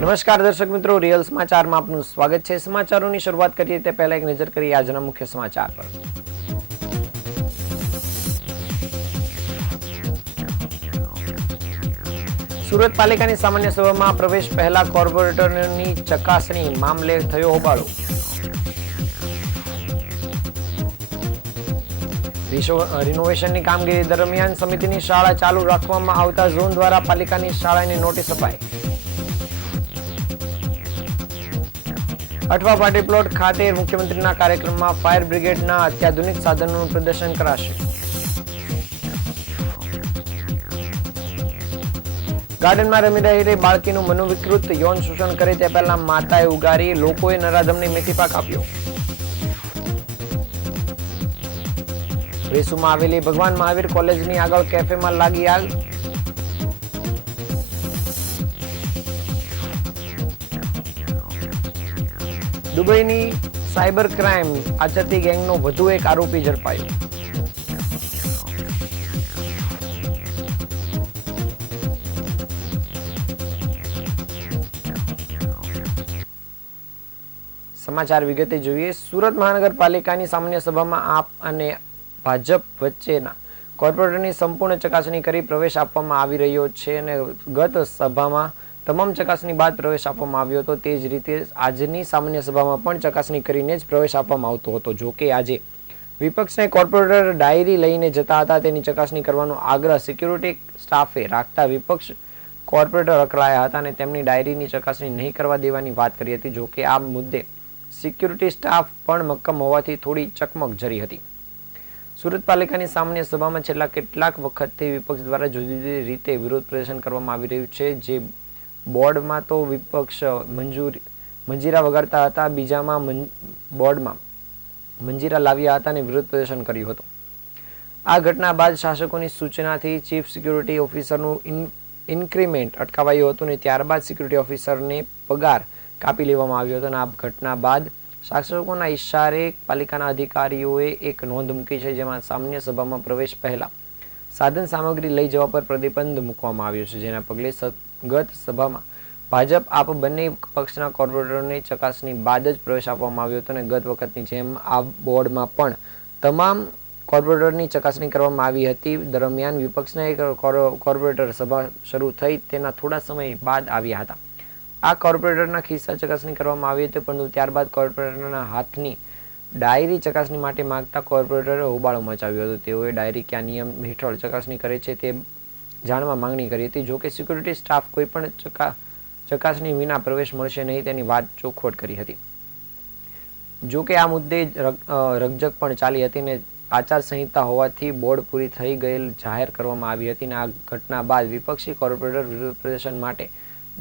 નમસ્કાર દર્શક મિત્રો, રિયલ સમાચારમાં આપનું સ્વાગત છે। સમાચારોની શરૂઆત કરીએ તે પહેલા એક નજર કરીએ આજના મુખ્ય સમાચાર પર। સુરત પાલિકાની સામાન્ય સભામાં પ્રવેશ પહેલા કોર્પોરેટરની ચકાસણી મામલે થયો હોબાળો। રિનોવેશનની કામગીરી દરમિયાન સમિતિની શાળા ચાલુ રાખવામાં આવતા ઝોન દ્વારા પાલિકાની શાળાની નોટિસ અપાઈ। અઠવા પાર્ટી પ્લોટ ખાતે મુખ્યમંત્રીના કાર્યક્રમમાં ફાયર બ્રિગેડના અત્યાધુનિક સાધનોનું પ્રદર્શન કરાશે। ગાર્ડનમાં રમી રહેલી બાળકીનું મનોવિકૃત યૌન શોષણ કરે તે પહેલા માતાએ ઉગારી, લોકોએ નરાધમને મેથીપાક આપ્યો। વેસુમાં આવેલી ભગવાન મહાવીર કોલેજની આગળ કેફેમાં લાગી આગ। દુબઈની સાયબર ક્રાઇમ આચરતી ગેંગનો વધુ એક આરોપી ઝડપાયો। સમાચાર વિગતે જોઈએ। સુરત મહાનગરપાલિકાની સામાન્ય સભામાં આપ અને ભાજપ વચ્ચેના કોર્પોરેટરની સંપૂર્ણ ચકાસણી કરી પ્રવેશ આપવામાં આવી રહ્યો છે અને ગત સભામાં તમામ ચકાસણી બાદ પ્રવેશ આપવામાં આવ્યો હતો। તે જ રીતે આજની સામાન્ય સભામાં પણ ચકાસણી કરીને જ પ્રવેશ આપવામાં આવતો હતો। જો કે આજે વિપક્ષને કોર્પોરેટર ડાયરી લઈને જતા હતા તેની ચકાસણી કરવાનો આગ્રહ સિક્યુરિટી સ્ટાફે રાખતા વિપક્ષ કોર્પોરેટર અકળાયા હતા અને તેમની ડાયરીની ચકાસણી નહીં કરવા દેવાની વાત કરી હતી। જો કે આ મુદ્દે સિક્યુરિટી સ્ટાફ પણ મક્કમ હોવાથી થોડી ચકમક જરી હતી। સુરત પાલિકાની સામાન્ય સભામાં છેલ્લા કેટલાક વખતથી વિપક્ષ દ્વારા જુદી જુદી રીતે વિરોધ પ્રદર્શન કરવામાં આવી રહ્યું છે। જે બોર્ડમાં તો વિપક્ષ મંજીરા વગાડતા હતા, બીજામાં બોર્ડમાં મંજીરા લાવ્યા હતા અને વિરોધ પ્રદર્શન કર્યું હતું। આ ઘટના બાદ શાસકોની સૂચનાથી ચીફ સિક્યુરિટી ઓફિસરનું ઇન્ક્રીમેન્ટ અટકાવાયું હતું અને ત્યારબાદ સિક્યુરિટી ઓફિસરને પગાર કાપી લેવામાં આવ્યો હતો અને આ ઘટના બાદ શાસકોના ઇશારે પાલિકાના અધિકારીઓએ એક નોંધ મૂકી છે, જેમાં સામાન્ય સભામાં પ્રવેશ પહેલા સાધન સામગ્રી લઈ જવા પર પ્રતિબંધ મૂકવામાં આવ્યો છે। જેના પગલે ગત સભામાં ભાજપ આપ બંને પક્ષના કોર્પોરેટરોની ચકાસણી બાદ જ પ્રવેશ આપવામાં આવ્યો હતો અને ગત વખતની જેમ આ બોર્ડમાં પણ તમામ કોર્પોરેટરની ચકાસણી કરવામાં આવી હતી। દરમિયાન વિપક્ષના એક કોર્પોરેટર સભા શરૂ થઈ તેના થોડા સમય બાદ આવ્યા હતા। આ કોર્પોરેટરના ખિસ્સા ચકાસણી કરવામાં આવી હતી, પરંતુ ત્યારબાદ કોર્પોરેટરના હાથની ડાયરી ચકાસણી માટે માંગતા કોર્પોરેટરે હોબાળો મચાવ્યો હતો। તેઓએ ડાયરી કયા નિયમ હેઠળ ચકાસણી કરે છે તે જાણવા માંગણી કરી હતી। જો કે સિક્યુરિટી સ્ટાફ કોઈ પણ ચકાસણી વિના પ્રવેશ મળશે નહીં તેની વાત ચોખવટ કરી હતી। જો કે આ મુદ્દે રકઝક પણ ચાલી હતી અને આચારસંહિતા હોવાથી બોર્ડ પૂરી થઈ ગયેલ જાહેર કરવામાં આવી હતી અને આ ઘટના બાદ વિપક્ષી કોર્પોરેટર વિરોધ પ્રદર્શન માટે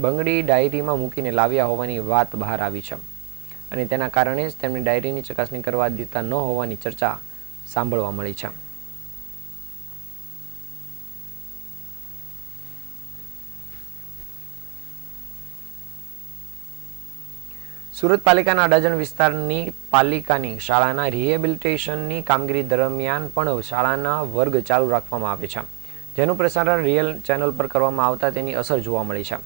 બંગડી ડાયરીમાં મૂકીને લાવ્યા હોવાની વાત બહાર આવી છે અને તેના કારણે જ તેમની ડાયરીની ચકાસણી કરવા દેતા ન હોવાની ચર્ચા સાંભળવા મળી છે। સુરત પાલિકાના અડાજણ વિસ્તારની પાલિકાની શાળાના રિહેબિલિટેશનની કામગીરી દરમિયાન પણ શાળાના વર્ગ ચાલુ રાખવામાં આવે છે, જેનું પ્રસારણ રિયલ ચેનલ પર કરવામાં આવતા તેની અસર જોવા મળી છે।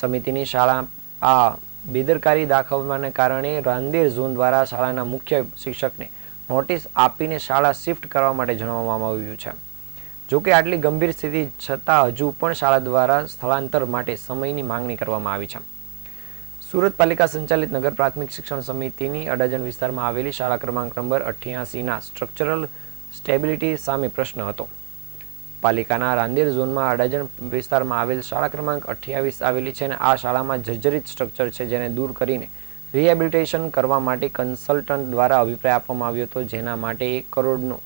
સમિતિની શાળા આ બેદરકારી દાખવવાને કારણે રાંદેર ઝોન દ્વારા શાળાના મુખ્ય શિક્ષકને નોટિસ આપીને શાળા શિફ્ટ કરવા માટે જણાવવામાં આવ્યું છે। જો કે આટલી ગંભીર સ્થિતિ છતાં હજુ પણ શાળા દ્વારા સ્થળાંતર માટે સમયની માંગણી કરવામાં આવી છે। સુરત પાલિકા સંચાલિત નગર પ્રાથમિક શિક્ષણ સમિતિની અડાજણ વિસ્તારમાં આવેલી શાળા ક્રમાંક નંબર 88ના સ્ટ્રક્ચરલ સ્ટેબિલિટી સામે પ્રશ્ન હતો। પાલિકાના રાંદેર ઝોનમાં અડાજણ વિસ્તારમાં આવેલ શાળા ક્રમાંક 28 આવેલી છે અને આ શાળામાં જર્જરિત સ્ટ્રક્ચર છે, જેને દૂર કરીને રિહેબિલિટેશન કરવા માટે કન્સલ્ટન્ટ દ્વારા અભિપ્રાય આપવામાં આવ્યો હતો, જેના માટે 1 કરોડનો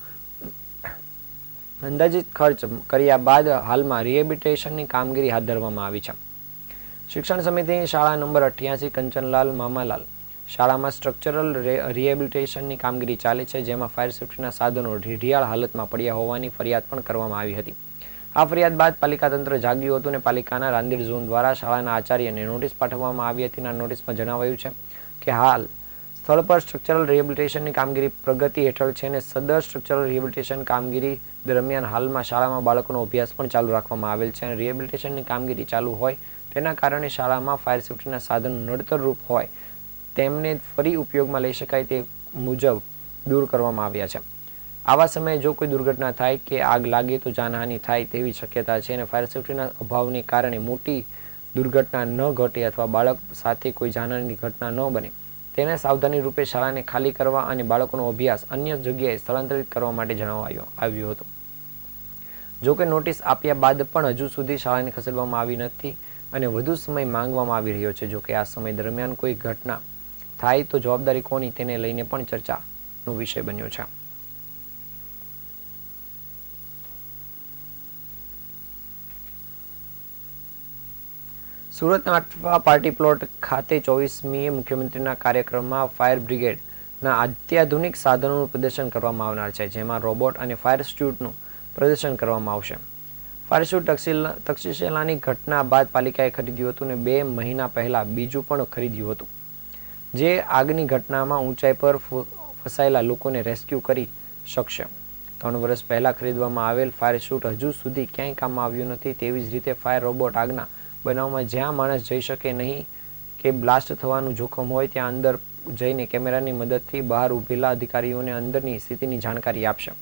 અંદાજિત ખર્ચ કર્યા બાદ હાલમાં રિહેબિલિટેશનની કામગીરી હાથ ધરવામાં આવી છે। શિક્ષણ સમિતિની શાળા નંબર 88 કંચનલાલ મામાલાલ શાળામાં સ્ટ્રક્ચરલ રિહેબિલિટેશનની કામગીરી ચાલે છે, જેમાં ફાયર સેફ્ટીના સાધનો ઢીઢિયાળ હાલતમાં પડ્યા હોવાની ફરિયાદ પણ કરવામાં આવી હતી। આ ફરિયાદ બાદ પાલિકા તંત્ર જાગ્યું હતું અને પાલિકાના રાંદેર ઝોન દ્વારા શાળાના આચાર્યને નોટિસ પાઠવવામાં આવી હતી અને આ નોટિસમાં જણાવાયું છે કે હાલ સ્થળ પર સ્ટ્રક્ચરલ રિહેબિલિટેશનની કામગીરી પ્રગતિ હેઠળ છે અને સદર સ્ટ્રક્ચરલ રિહેબિલિટેશન કામગીરી દરમિયાન હાલમાં શાળામાં બાળકોનો અભ્યાસ પણ ચાલુ રાખવામાં આવેલ છે અને રિહેબિલિટેશનની કામગીરી ચાલુ હોય તેના કારણે શાળામાં ફાયર સેફ્ટીના સાધનો નડતરરૂપ હોય તેમને ફરી ઉપયોગમાં લઈ શકાય તે મુજબ દૂર કરવામાં આવ્યા છે. આવા સમયે જો કોઈ દુર્ઘટના થાય કે આગ લાગે તો જાનહાનિ થાય તેવી શક્યતા છે અને ફાયર સેફ્ટીના અભાવને કારણે મોટી દુર્ઘટના ન ઘટે અથવા બાળક સાથે કોઈ જાનહાનિની ઘટના ન બને તેને સાવધાની રૂપે શાળાને ખાલી કરવા અને બાળકોનો અભ્યાસ અન્ય જગ્યાએ સ્થળાંતરિત કરવા માટે જણાવાયું આવ્યું હતું. જો કે નોટિસ આપ્યા બાદ પણ હજુ સુધી શાળાને ખસેડવામાં આવી નથી અને વધુ સમય માંગવામાં આવી રહ્યો છે. જો કે આ સમય દરમિયાન કોઈ ઘટના થાય તો જવાબદારી કોની તેને લઈને પણ ચર્ચાનો વિષય બન્યો છે. સુરતના આઠવા પાર્ટી પ્લોટ ખાતે 24મીએ મુખ્યમંત્રીના કાર્યક્રમમાં ફાયર બ્રિગેડના અત્યાધુનિક સાધનોનું પ્રદર્શન કરવામાં આવનાર છે, જેમાં રોબોટ અને ફાયર સ્યુટનું પ્રદર્શન કરવામાં આવશે. ફાયર સ્યુટ તક્ષશિલાની ઘટના બાદ પાલિકાએ ખરીદ્યું હતું અને 2 મહિના પહેલા બીજું પણ ખરીદ્યું હતું, જે આગની ઘટનામાં ઊંચાઈ પર ફસાયેલા લોકોને રેસ્ક્યુ કરી શકશે. 3 વર્ષ પહેલા ખરીદવામાં આવેલ ફાયર સ્યુટ હજુ સુધી ક્યાંય કામમાં આવ્યું નથી. તેવી જ રીતે ફાયર રોબોટ આગના બનાવમાં જ્યાં માણસ જઈ શકે નહીં કે બ્લાસ્ટ થવાનું જોખમ હોય ત્યાં અંદર જઈને કેમેરાની મદદથી બહાર ઊભેલા અધિકારીઓને અંદરની સ્થિતિની જાણકારી આપશે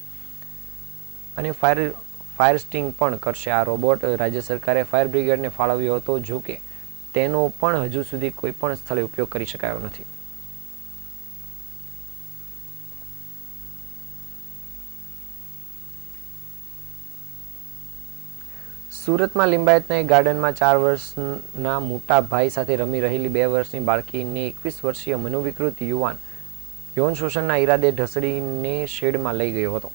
અને ફાયર સ્ટિંગ પણ કરશે. આ રોબોટ રાજ્ય સરકારે ફાયર બ્રિગેડને ફાળવ્યો હતો, જો કે તેનો પણ હજુ સુધી કોઈ પણ સ્થળે ઉપયોગ કરી શકાયો નથી. સુરતમાં લિંબાયતના એક ગાર્ડનમાં 4 વર્ષના મોટા ભાઈ સાથે રમી રહેલી 2 વર્ષની બાળકીને 21 વર્ષીય મનોવિકૃત યુવાન યૌન શોષણના ઈરાદે ઢસડીને શેડમાં લઈ ગયો હતો.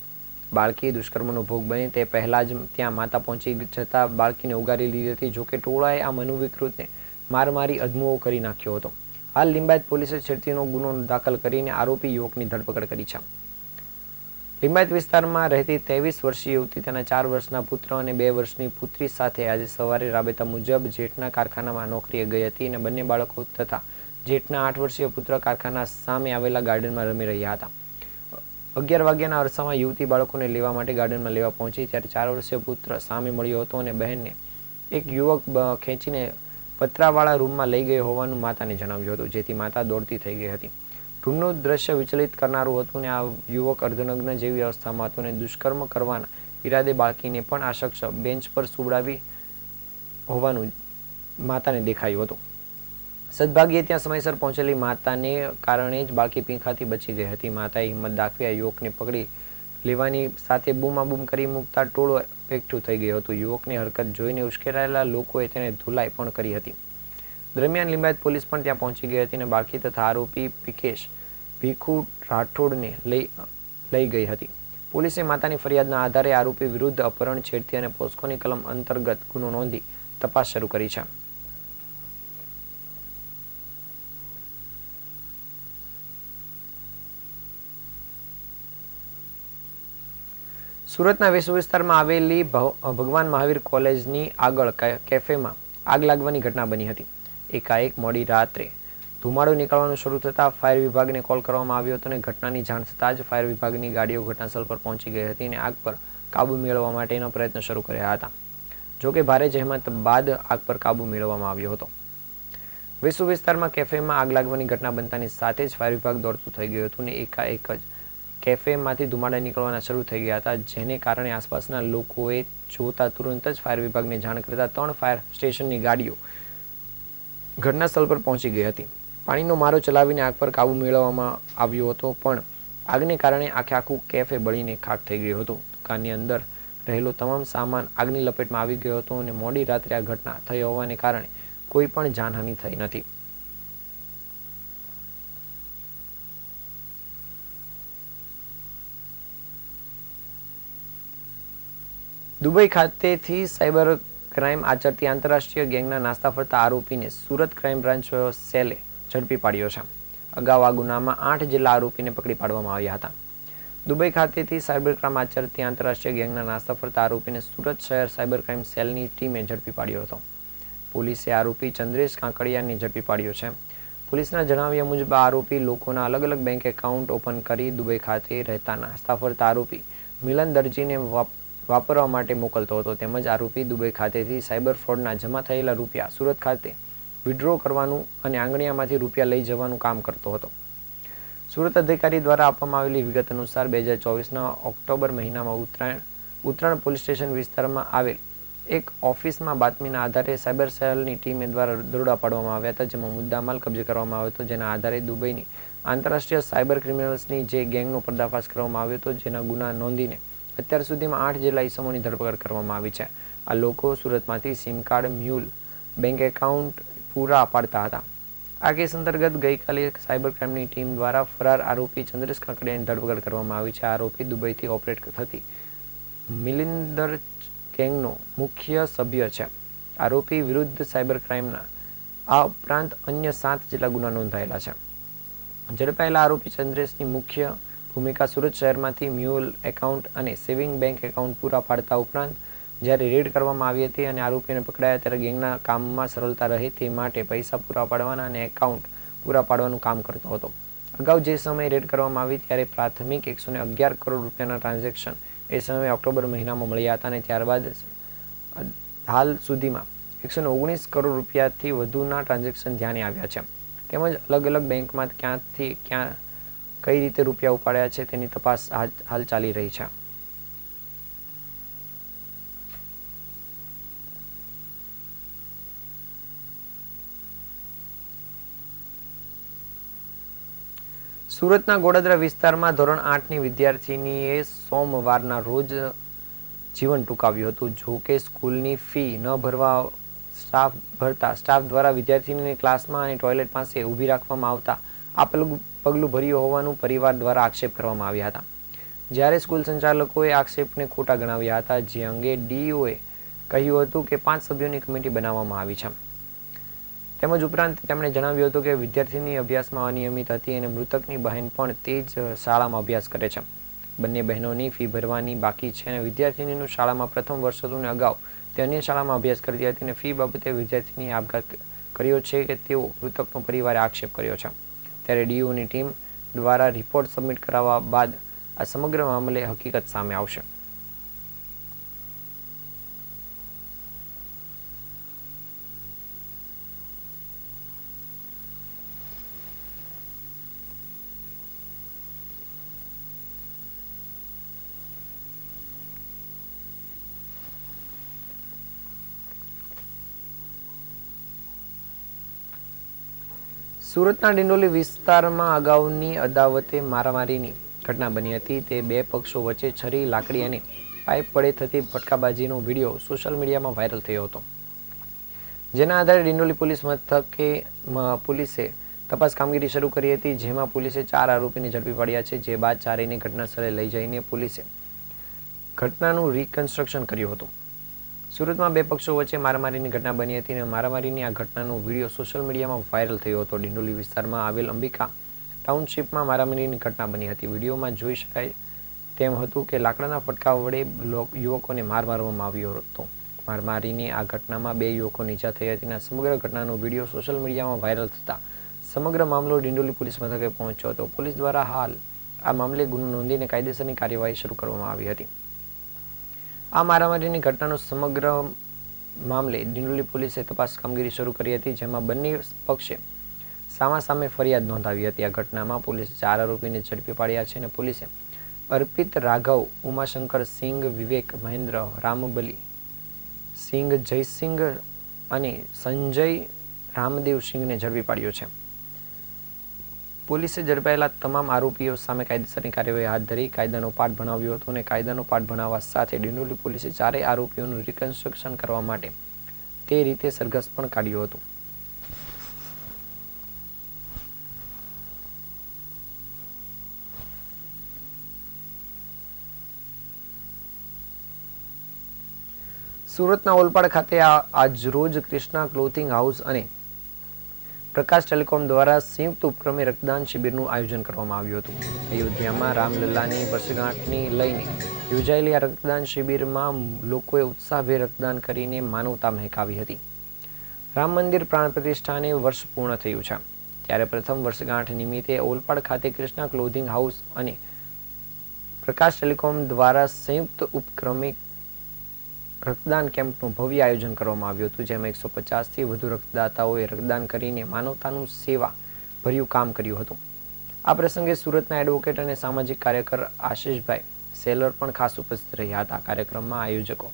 બાળકી દુષ્કર્મનો ભોગ બની તે પહેલા જ ત્યાં માતા પહોંચી જતા બાળકીને ઉગારી લીધી હતી. જોકે ટોળાએ આ મનોવિકૃતને માર મારી અધમુઓ કરી નાખ્યો હતો. હાલ લિંબાયત પોલીસે છેડતીનો ગુનો દાખલ કરીને આરોપી યુવકની ધરપકડ કરી છે. લિંબાયત વિસ્તારમાં રહેતી 23 વર્ષીય યુવતી તેના 4 વર્ષના પુત્ર અને 2 વર્ષની પુત્રી સાથે આજે સવારે રાબેતા મુજબ જેઠના કારખાનામાં નોકરીએ ગઈ હતી અને બંને બાળકો તથા જેઠના 8 વર્ષીય પુત્ર કારખાના સામે આવેલા ગાર્ડનમાં રમી રહ્યા હતા. 11 વાગ્યાના અરસામાં યુવતી બાળકોને લેવા માટે ગાર્ડનમાં લેવા પહોંચી ત્યારે 4 વર્ષીય પુત્ર સામે મળ્યો હતો અને બહેનને એક યુવક ખેંચીને પતરાવાળા રૂમમાં લઈ ગયો હોવાનું માતાને જણાવ્યું હતું, જેથી માતા દોડતી થઈ ગઈ હતી. રૂમનું દ્રશ્ય વિચલિત કરનારું હતું અને આ યુવક અર્ધનગ્ન જેવી અવસ્થામાં હતો અને દુષ્કર્મ કરવાના ઈરાદે બાળકીને પણ આ શખ્સ બેન્ચ પર સુવડાવી હોવાનું માતાને દેખાયું હતું. સદભાગ્યે ત્યાં સમયસર પહોંચેલી માતાને કારણે જ બાળકી પીંખાથી બચી ગઈ હતી. માતાએ હિંમત દાખવી આ યુવકને પકડી લેવાની સાથે બૂમાબૂમ કરી મૂકતા ટોળું એકઠું થઈ ગયું હતું. યુવકની હરકત જોઈને ઉશ્કેરાયેલા લોકોએ તેને ધુલાઈ પણ કરી હતી. દરમિયાન લિંબાયત પોલીસ પણ ત્યાં પહોંચી ગઈ હતી અને બાળકી તથા આરોપી પિકેશ ભીખુ રાઠોડને લઈ ગઈ હતી. પોલીસે માતાની ફરિયાદના આધારે આરોપી વિરુદ્ધ અપહરણ, છેડતી અને પોસ્કોની કલમ અંતર્ગત ગુનો નોંધી તપાસ શરૂ કરી છે. સુરતના વેસુ વિસ્તારમાં આવેલી ભગવાન મહાવીર કોલેજની આગળ કેફેમાં આગ લાગવાની ઘટના બની હતી. એકાએક મોડી રાત્રે ધુમાડો નીકળવાનું શરૂ થતાં ફાયર વિભાગને કોલ કરવામાં આવ્યો હતો અને ઘટનાની જાણ થતાં જ ફાયર વિભાગની ગાડીઓ ઘટનાસ્થળ પર પહોંચી ગઈ હતી અને આગ પર કાબુ મેળવવા માટેનો પ્રયત્ન શરૂ કર્યા હતા. જોકે ભારે જહેમત બાદ આગ પર કાબુ મેળવવામાં આવ્યો હતો. વેસુ વિસ્તારમાં કેફેમાં આગ લાગવાની ઘટના બનતાની સાથે જ ફાયર વિભાગ દોડતું થઈ ગયું હતું અને એકાએક જ કેફેમાંથી ધુમાડા નીકળવાના શરૂ થઈ ગયા હતા, જેને કારણે આસપાસના લોકોએ જોતા તુરંત જ ફાયર વિભાગને જાણ કરતા 3 ફાયર સ્ટેશનની ગાડીઓ ઘટના સ્થળ પર પહોંચી ગઈ હતી. પાણીનો મારો ચલાવીને આગ પર કાબુ મેળવવામાં આવ્યો હતો, પણ આગને કારણે આખું કેફે બળીને ખાખ થઈ ગયું હતું. દુકાનની અંદર રહેલો તમામ સામાન આગની લપેટમાં આવી ગયો હતો અને મોડી રાત્રે આ ઘટના થઈ હોવાને કારણે કોઈ પણ જાનહાનિ થઈ નથી. દુબઈ ખાતેથી સાયબર ક્રાઇમ આચરતી આંતરરાષ્ટ્રીય ગેંગના નાસ્તા ફરતા આરોપીને સુરત ક્રાઇમ બ્રાન્ચ સેલે ઝડપી પાડ્યો છે. અગાઉ આ ગુનામાં 8 જેટલા આરોપીને પકડી પાડવામાં આવ્યા હતા. દુબઈ ખાતેથી સાયબર ક્રાઇમ આચરતી આંતરરાષ્ટ્રીય ગેંગના નાસ્તા ફરતા આરોપીને સુરત શહેર સાયબર ક્રાઇમ સેલની ટીમે ઝડપી પાડ્યો હતો. પોલીસે આરોપી ચંદ્રેશ કાંકડિયાને ઝડપી પાડ્યો છે. પોલીસના જણાવ્યા મુજબ આ આરોપી લોકોના અલગ અલગ બેંક એકાઉન્ટ ઓપન કરી દુબઈ ખાતે રહેતા નાસ્તા ફરતા આરોપી મિલન દરજીને વાપરવા માટે મોકલતો હતો. તેમજ આરોપી દુબઈ ખાતેથી સાયબર ફ્રોડના જમા થયેલા રૂપિયા સુરત ખાતે વિડ્રો કરવાનું અને આંગણિયામાંથી રૂપિયા લઈ જવાનું કામ કરતો હતો. સુરત અધિકારી દ્વારા આપવામાં આવેલી વિગત અનુસાર 2024ના ઓક્ટોબર મહિનામાં ઉત્તરાયણ પોલીસ સ્ટેશન વિસ્તારમાં આવેલ એક ઓફિસમાં બાતમીના આધારે સાયબર સેલની ટીમ દ્વારા દરોડા પાડવામાં આવ્યા હતા, જેમાં મુદ્દામાલ કબજે કરવામાં આવ્યો હતો. જેના આધારે દુબઈની આંતરરાષ્ટ્રીય સાયબર ક્રિમિનલ્સની જે ગેંગનો પર્દાફાશ કરવામાં આવ્યો હતો, જેના ગુના નોંધીને અત્યાર સુધીમાં 8 જેટલા ઇસમોની ધરપકડ કરવામાં આવી છે. આ લોકો સુરતમાંથી SIM card, mule, bank account પૂરા પાડતા હતા. આ કેસ અંતર્ગત ગઈકાલે સાયબર ક્રાઇમની ટીમ દ્વારા ફરાર આરોપી ચંદ્રેશ કાકડિયાની ધરપકડ કરવામાં આવી છે. આરોપી દુબઈથી ઓપરેટ થતી મિલિંદર ગેંગનો મુખ્ય સભ્ય છે. આરોપી વિરુદ્ધ સાયબર ક્રાઇમના આ ઉપરાંત અન્ય 7 જેટલા ગુના નોંધાયેલા છે. ઝડપાયેલા આરોપી ચંદ્રેશની મુખ્ય ભૂમિકા સુરત શહેરમાંથી મ્યુલ એકાઉન્ટ અને સેવિંગ બેંક એકાઉન્ટ પૂરા પાડતા ઉપરાંત જ્યારે રેડ કરવામાં આવી હતી અને આરોપીને પકડાયા ત્યારે ગેંગના કામમાં સરળતા રહે તે માટે પૈસા પૂરા પાડવાના અને એકાઉન્ટ પૂરા પાડવાનું કામ કરતો હતો. અગાઉ જે સમયે રેડ કરવામાં આવી ત્યારે પ્રાથમિક 111 કરોડ રૂપિયાના ટ્રાન્ઝેક્શન એ સમયે ઓક્ટોબર મહિનામાં મળ્યા હતા અને ત્યારબાદ હાલ સુધીમાં 119 કરોડ રૂપિયાથી વધુના ટ્રાન્ઝેક્શન ધ્યાને આવ્યા છે. તેમજ અલગ અલગ બેંકમાં ક્યાંથી ક્યાં કઈ રીતે રૂપિયા ઉપાડ્યા છે તેની તપાસ હાલ ચાલી રહી છે. સુરતના ગોડાદરા વિસ્તારમાં ધોરણ 8ની વિદ્યાર્થીનીએ સોમવારના રોજ જીવન ટૂંકાવ્યું હતું. જો કે સ્કૂલની ફી ન ભરતા સ્ટાફ દ્વારા વિદ્યાર્થીનીને ક્લાસમાં અને ટોયલેટ પાસે ઊભી રાખવામાં આવતા આ પગલું ભર્યું હોવાનું પરિવાર દ્વારા આક્ષેપ કરવામાં આવ્યા હતા. જ્યારે સ્કૂલ સંચાલકોએ આક્ષેપને ખોટા ગણાવ્યા હતા, જે અંગે ડીઈઓએ કહ્યું હતું કે 5 સભ્યોની કમિટી બનાવવામાં આવી છે. તેમજ ઉપરાંત તેમણે જણાવ્યું હતું કે વિદ્યાર્થીની અભ્યાસમાં અનિયમિત હતી અને મૃતકની બહેન પણ તે જ શાળામાં અભ્યાસ કરે છે. બંને બહેનોની ફી ભરવાની બાકી છે અને વિદ્યાર્થીનીનું શાળામાં પ્રથમ વર્ષ હતું અને અગાઉ તે અન્ય શાળામાં અભ્યાસ કરતી હતી અને ફી બાબતે વિદ્યાર્થીનીએ આપઘાત કર્યો છે કે તેવો મૃતકનો પરિવારે આક્ષેપ કર્યો છે. ત્યારે ડીઓની ટીમ દ્વારા રિપોર્ટ સબમિટ કરાવવા બાદ આ સમગ્ર મામલે હકીકત સામે આવશે. સુરતના ડિંડોલી વિસ્તારમાં અગાઉની અદાવતે મારામારીની ઘટના બની હતી. તે બે પક્ષો વચ્ચે છરી, લાકડી અને પાઇપ વડે થતી ફટકાબાજીનો વિડીયો સોશિયલ મીડિયામાં વાયરલ થયો હતો. જેના આધારે ડિંડોલી પોલીસ મથકે પોલીસે તપાસ કામગીરી શરૂ કરી હતી, જેમાં પોલીસે 4 આરોપીને ઝડપી પાડ્યા છે. જે બાદ ચારેયને ઘટના સ્થળે લઈ જઈને પોલીસે ઘટનાનું રિકન્સ્ટ્રક્શન કર્યું હતું. સુરતમાં બે પક્ષો વચ્ચે મારામારીની ઘટના બની હતી અને મારામારીની આ ઘટનાનો વિડીયો સોશિયલ મીડિયામાં વાયરલ થયો હતો. ડિંડોલી વિસ્તારમાં આવેલ અંબિકા ટાઉનશીપમાં મારામારીની ઘટના બની હતી. વિડીયોમાં જોઈ શકાય તેમ હતું કે લાકડાના ફટકા વડે યુવકોને માર મારવામાં આવ્યો હતો. મારામારીની આ ઘટનામાં 2 યુવકોને ઈજા થઈ હતી અને સમગ્ર ઘટનાનો વિડીયો સોશિયલ મીડિયામાં વાયરલ થતા સમગ્ર મામલો ડિંડોલી પોલીસ મથકે પહોંચ્યો હતો. પોલીસ દ્વારા હાલ આ મામલે ગુનો નોંધીને કાયદેસરની કાર્યવાહી શરૂ કરવામાં આવી હતી. આ મારામારીની ઘટનાનો સમગ્ર મામલે ડિંડોલી પોલીસે તપાસ કામગીરી શરૂ કરી હતી, જેમાં બંને પક્ષે સામે ફરિયાદ નોંધાવી હતી. આ ઘટનામાં પોલીસે 4 આરોપીને ઝડપી પાડ્યા છે અને પોલીસે અર્પિત રાઘવ, ઉમાશંકર સિંઘ, વિવેક મહેન્દ્ર, રામબલી સિંઘ, જયસિંઘ અને સંજય રામદેવ સિંઘને ઝડપી પાડ્યો છે. પોલીસે ઝડપાયેલા તમામ આરોપીઓ સામે કાયદેસરની કાર્યવાહી હાથ ધરી કાયદાનો પાઠ ભણાવ્યો હતો અને કાયદાનો પાઠ ભણાવવા સાથે ડિંડોલી પોલીસે 4 આરોપીઓનું રિકન્સ્ટ્રક્શન કરવા માટે તે રીતે સરઘસ પણ કાઢ્યું હતું. સુરતના ઓલપાડ ખાતે આજરોજ કૃષ્ણા ક્લોથિંગ હાઉસ અને પ્રકાશ ટેલિકોમ દ્વારા સંયુક્ત ઉપક્રમે રક્તદાન શિબિરનું આયોજન કરવામાં આવ્યું હતું. અયોધ્યામાં રામલલ્લાની વર્ષગાંઠને લઈને યોજાયેલી આ રક્તદાન શિબિરમાં લોકોએ ઉત્સાહભેર રક્તદાન કરીને માનવતા મહેકાવી હતી. રામ મંદિર પ્રાણ પ્રતિષ્ઠાને વર્ષ પૂર્ણ થયું છે, ત્યારે પ્રથમ વર્ષગાંઠ નિમિત્તે ઓલપાડ ખાતે કૃષ્ણા ક્લોથિંગ હાઉસ અને પ્રકાશ ટેલિકોમ દ્વારા સંયુક્ત ઉપક્રમે રક્તદાન કેમ્પનું ભવ્ય આયોજન કરવામાં આવ્યું હતું, જેમાં 150થી વધુ રક્તદાતાઓએ રક્તદાન કરીને માનવતાનું સેવા ભર્યું કામ કર્યું હતું. આ પ્રસંગે સુરતના એડવોકેટ અને સામાજિક કાર્યકર આશિષભાઈ સેલર પણ ખાસ ઉપસ્થિત રહ્યા હતા. કાર્યક્રમમાં આયોજકો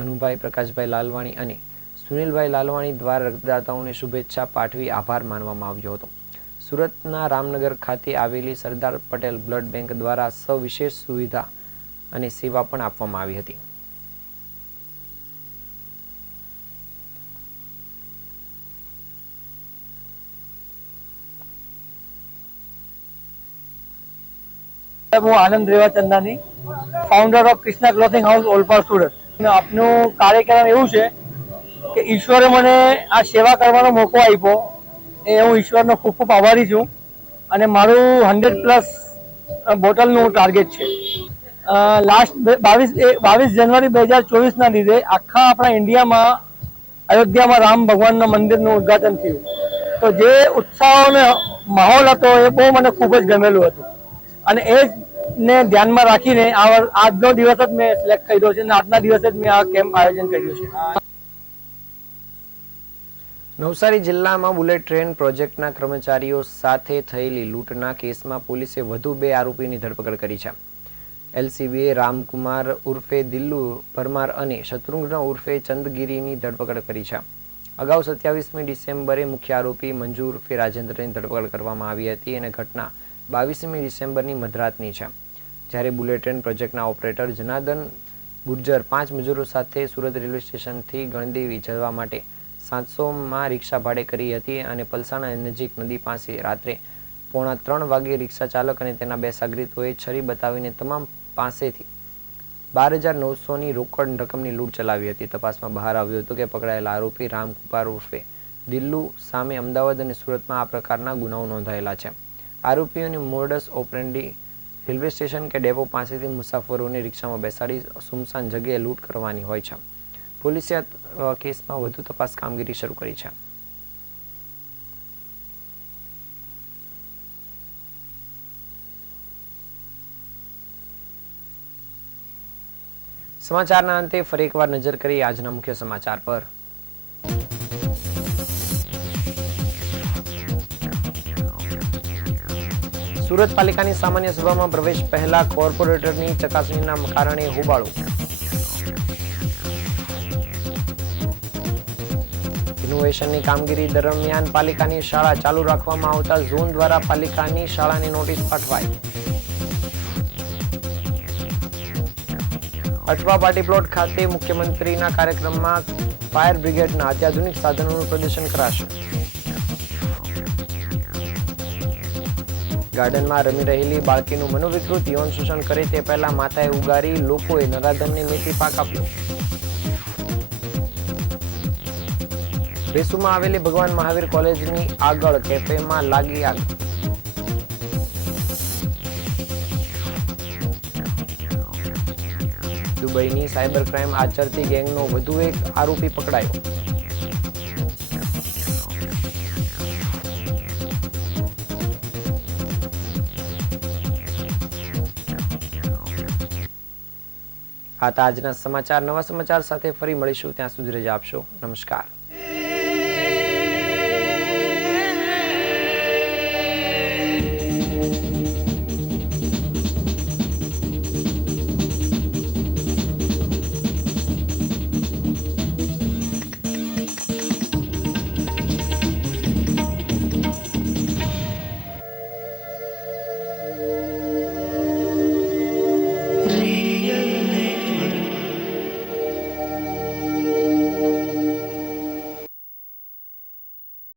અનુભાઈ પ્રકાશભાઈ લાલવાણી અને સુનિલભાઈ લાલવાણી દ્વારા રક્તદાતાઓને શુભેચ્છા પાઠવી આભાર માનવામાં આવ્યો હતો. સુરતના રામનગર ખાતે આવેલી સરદાર પટેલ બ્લડ બેંક દ્વારા સવિશેષ સુવિધા અને સેવા પણ આપવામાં આવી હતી. હું Anand Revachandani, founder of Krishna clothing house, Olpad, Surat. આપનું કાર્યક્રમ એવું છે કે ઈશ્વરે મને આ સેવા કરવાનો મોકો આપ્યો, એ હું ઈશ્વરનો ખૂબ ખૂબ આભારી છું. અને મારું 100+ બોટલનું ટાર્ગેટ છે. લાસ્ટ 22 જાન્યુઆરી 2024ના લીધે આખા આપણા ઇન્ડિયામાં અયોધ્યામાં રામ ભગવાનના મંદિરનું ઉદ્ઘાટન થયું. તો જે ઉત્સાહ અને માહોલ હતો એ બહુ મને ખૂબ જ ગમેલું હતું. અને એ ને ધ્યાનમાં રાખીને આજનો દિવસ જ મેં સિલેક્ટ કર્યો છે અને આજના દિવસે જ મેં આ કેમ્પ આયોજન કર્યું છે. નવસારી જિલ્લામાં બુલેટ ટ્રેન પ્રોજેક્ટના કર્મચારીઓ સાથે થયેલી લૂંટના કેસમાં પોલીસે વધુ 2 આરોપીની ધરપકડ કરી છે. એલસીબીએ રામકુમાર ઉર્ફે દિલ્લુ પરમાર અને શત્રુઘ્ન ઉર્ફે ચંદગીરીની ધરપકડ કરી છે. અગાઉ 27મી ડિસેમ્બરે મુખ્ય આરોપી મંજુ ઉર્ફે રાજેન્દ્રની ધરપકડ કરવામાં આવી હતી અને ઘટના 22મી ડિસેમ્બરની મધરાતની છે, જ્યારે બુલેટ ટ્રેન પ્રોજેક્ટના ઓપરેટર જનાર્દન ગુર્જર 5 મજૂરો સાથે સુરત રેલવે સ્ટેશનથી ગણદેવી જવા માટે 700માં રિક્ષા ભાડે કરી હતી અને પલસાણા નજીક નદી પાસે રાત્રે 2:45 વાગે રિક્ષા ચાલક અને તેના 2 સાગરીતોએ છરી બતાવીને તમામ પાસેથી 12,900ની રોકડ રકમની લૂંટ ચલાવી હતી. તપાસમાં બહાર આવ્યું હતું કે પકડાયેલા આરોપી રામકુમાર ઉર્ફે દિલ્લુ સામે અમદાવાદ અને સુરતમાં આ પ્રકારના ગુનાઓ નોંધાયેલા છે. આરોપીઓની મોડસ ઓપરેન્ડી રેલવે સ્ટેશન કે ડેપો પાસેથી મુસાફરોને રિક્ષામાં બેસાડી સુમસાન જગ્યાએ લૂંટ કરવાની હોય છે. પોલીસે આ કેસમાં વધુ તપાસ કામગીરી શરૂ કરી છે. સમાચારના અંતે ફરી એકવાર નજર કરી આજના મુખ્ય સમાચાર પર. સુરત પાલિકાની સામાન્ય સભામાં પ્રવેશ પહેલા કોર્પોરેટરની ચકાસણીના કારણે હોબાળો. રિનોવેશનની કામગીરી દરમિયાન પાલિકાની શાળા ચાલુ રાખવામાં આવતા ઝોન દ્વારા પાલિકાની શાળાને નોટિસ પાઠવાઈ. અઠવા પાર્ટી પ્લોટ ખાતે મુખ્યમંત્રીના કાર્યક્રમમાં ફાયર બ્રિગેડના અત્યાધુનિક સાધનોનું પ્રદર્શન કરાશે. ગાર્ડનમાં રમી રહેલી બાળકીનું મનોવિકૃત યૌન શોષણ કરે તે પહેલા માતાએ ઉગારી, લોકોએ નરાધમને મેથી પાક આપ્યો. વેસુમાં આવેલી ભગવાન મહાવીર કોલેજની આગળ કેફેમાં લાગી આગ. દુબઈની સાયબર ક્રાઇમ આચરતી ગેંગનો વધુ એક આરોપી પકડાયો. આ હતા આજના સમાચાર. નવા સમાચાર સાથે ફરી મળીશું. ત્યાં સુધી રજા આપશો. નમસ્કાર.